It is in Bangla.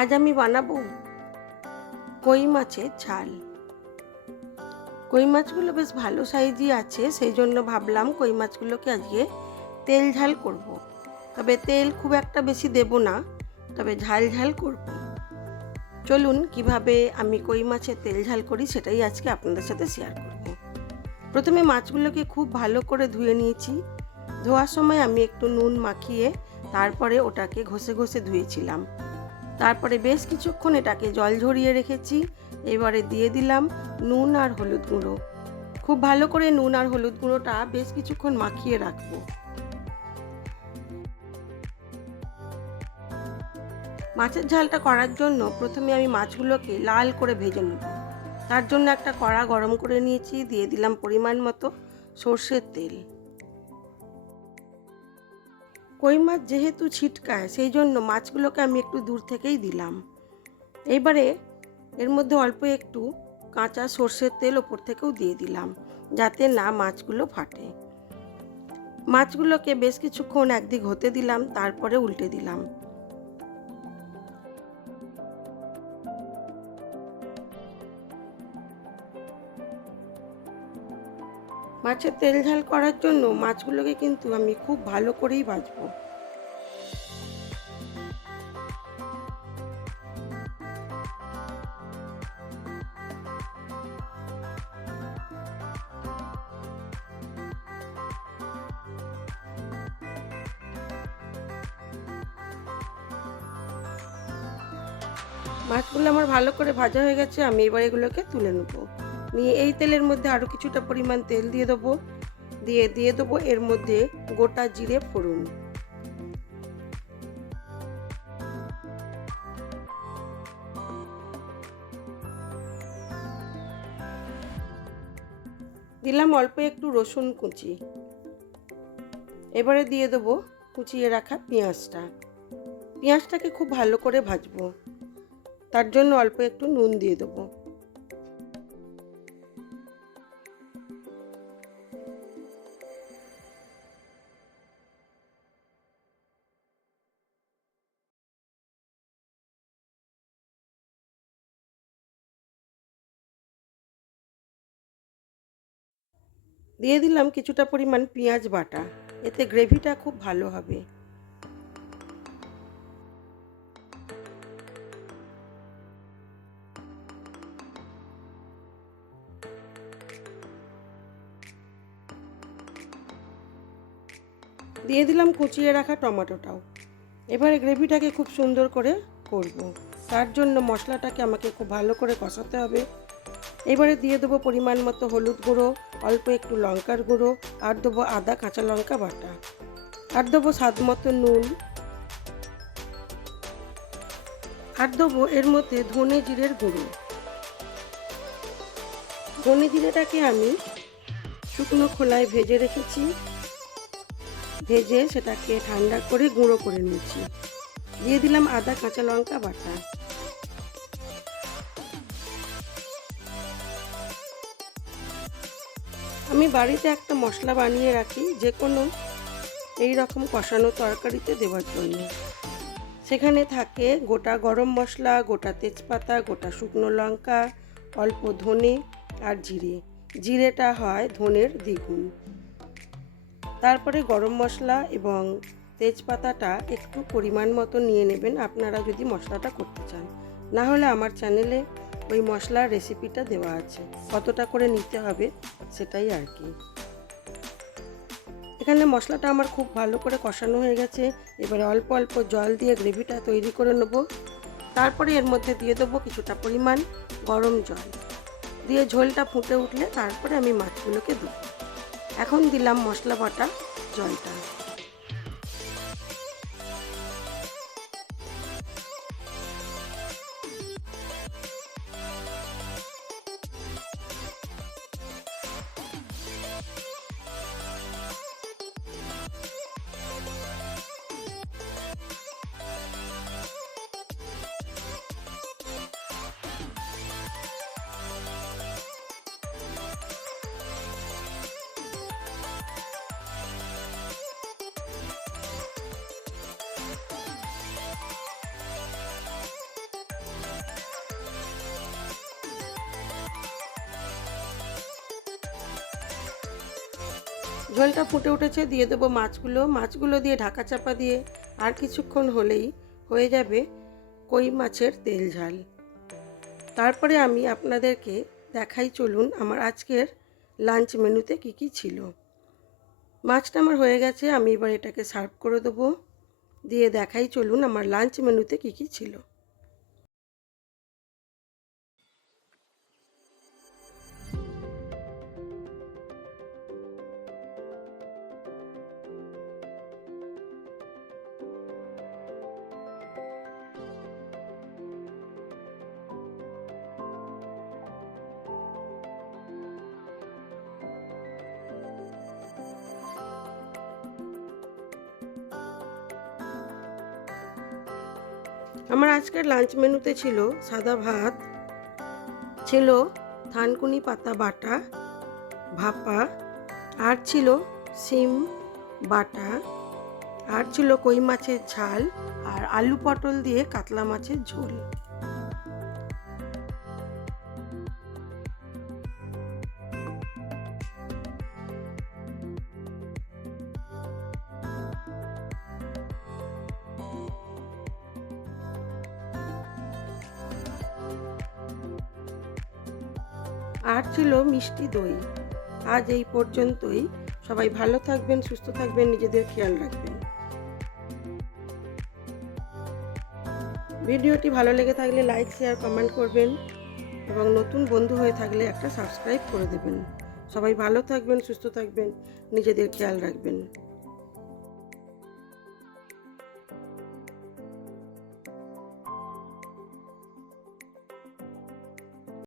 আজ আমি বানাবো কই মাছের ঝাল। কই মাছগুলো বেশ ভালো সাইজই আছে, সেই জন্য ভাবলাম কই মাছগুলোকে আজকে তেল ঝাল করব। তবে তেল খুব একটা বেশি দেব না, তবে ঝাল ঝাল করব। চলুন কিভাবে আমি কই মাছের তেল ঝাল করি সেটাই আজকে আপনাদের সাথে শেয়ার করব। প্রথমে মাছগুলোকে খুব ভালো করে ধুয়ে নিয়েছি। ধোয়ার সময় আমি একটু নুন মাখিয়ে তারপরে ওটাকে ঘষে ঘষে ধুয়েছিলাম। তারপরে বেশ কিছুক্ষণ এটাকে জল ঝরিয়ে রেখেছি। এবারে দিয়ে দিলাম নুন আর হলুদ গুঁড়ো। খুব ভালো করে নুন আর হলুদ গুঁড়োটা বেশ কিছুক্ষণ মাখিয়ে রাখবো। মাছের ঝালটা করার জন্য প্রথমে আমি মাছগুলোকে লাল করে ভেজে নেব। তার জন্য একটা কড়া গরম করে নিয়েছি, দিয়ে দিলাম পরিমাণ মতো সর্ষের তেল। কই মাছ যেহেতু ছিটকায়, সেই জন্য মাছগুলোকে আমি একটু দূর থেকেই দিলাম। এইবারে এর মধ্যে অল্প একটু কাঁচা সর্ষের তেল ওপর থেকেও দিয়ে দিলাম, যাতে না মাছগুলো ফাটে। মাছগুলোকে বেশ কিছুক্ষণ একদিক হতে দিলাম, তারপরে উল্টে দিলাম। মাছের তেল ঝাল করার জন্য মাছগুলোকে কিন্তু আমি খুব ভালো করেই ভাজবো। মাছগুলো আমার ভালো করে ভাজা হয়ে গেছে, আমি এবার এগুলোকে তুলে নেব। নিয়ে এই তেলের মধ্যে আরও কিছুটা পরিমাণ তেল দিয়ে দেবো। দিয়ে দেবো এর মধ্যে গোটা জিরে ফোড়ন। দিলাম অল্প একটু রসুন কুচি। এবারে দিয়ে দেবো কুচিয়ে রাখা পেঁয়াজটা। পেঁয়াজটাকে খুব ভালো করে ভাজবো, তার জন্য অল্প একটু নুন দিয়ে দেবো। দিয়ে দিলাম কিছুটা পরিমাণ পেঁয়াজ বাটা, এতে গ্রেভিটা খুব ভালো হবে। দিয়ে দিলাম কুচিয়ে রাখা টমেটোটাও। এবারে গ্রেভিটাকে খুব সুন্দর করে করব। তার জন্য মশলাটাকে আমাকে খুব ভালো করে কষাতে হবে। এবারে দিয়ে দেবো পরিমাণ মতো হলুদ গুঁড়ো, অল্প একটু লঙ্কার গুঁড়ো, আর দেবো আদা কাঁচা লঙ্কা বাটা, আর দেবো স্বাদ মতো নুন, আর দেবো এর মধ্যে ধনে জিরের গুঁড়ো। ধনে জিরেটাকে আমি শুকনো খোলায় ভেজে রেখেছি, ভেজে সেটাকে ঠান্ডা করে গুঁড়ো করে নিয়েছি। দিয়ে দিলাম আদা কাঁচা লঙ্কা বাটা। আমি বাড়িতে একটা মশলা বানিয়ে রাখি যে কোনো এই রকম কষানো তরকারিতে দেওয়ার জন্য। সেখানে থাকে গোটা গরম মশলা, গোটা তেজপাতা, গোটা শুকনো লঙ্কা, অল্প ধনে আর জিরে। জিরেটা হয় ধনের দ্বিগুণ। তারপরে গরম মশলা এবং তেজপাতাটা একটু পরিমাণ মতো নিয়ে নেবেন আপনারা যদি মশলাটা করতে চান। না হলে আমার চ্যানেলে ওই মশলার রেসিপিটা দেওয়া আছে, কতটা করে নিতে হবে সেটাই আর কি। এখানে মশলাটা আমার খুব ভালো করে কষানো হয়ে গেছে। এবারে অল্প অল্প জল দিয়ে গ্রেভিটা তৈরি করে নেব। তারপরে এর মধ্যে দিয়ে দেবো কিছুটা পরিমাণ গরম জল। দিয়ে ঝোলটা ফুটে উঠলে তারপরে আমি মাছগুলোকে দেবো। এখন দিলাম মশলা বাটা জলটা। ঝোলটা ফুটে উঠেছে, দিয়ে দেবো মাছগুলো দিয়ে ঢাকা চাপা দিয়ে আর কিছুক্ষণ হলেই হয়ে যাবে কই মাছের তেল ঝাল। তারপরে আমি আপনাদেরকে দেখাই, চলুন আমার আজকের লাঞ্চ মেনুতে কি কি ছিল। মাছটা আমার হয়ে গেছে, আমি এবার এটাকে সার্ভ করে দেবো। দিয়ে দেখাই, চলুন আমার লাঞ্চ মেনুতে কি কি ছিল। আমার আজকের লাঞ্চ মেনুতে ছিল সাদা ভাত, ছিল থানকুনি পাতা বাটা ভাপা, আর ছিল শিম বাটা, আর ছিল কই মাছের ঝাল, আর আলু পটল দিয়ে কাতলা মাছের ঝোল। আর ছিল মিষ্টি দই। আজ এই পর্যন্তই। সবাই ভালো থাকবেন, সুস্থ থাকবেন, নিজেদের খেয়াল রাখবেন। ভিডিওটি ভালো লেগে থাকলে লাইক, শেয়ার, কমেন্ট করবেন এবং নতুন বন্ধু হয়ে থাকলে একটা সাবস্ক্রাইব করে দেবেন। সবাই ভালো থাকবেন, সুস্থ থাকবেন, নিজেদের খেয়াল রাখবেন।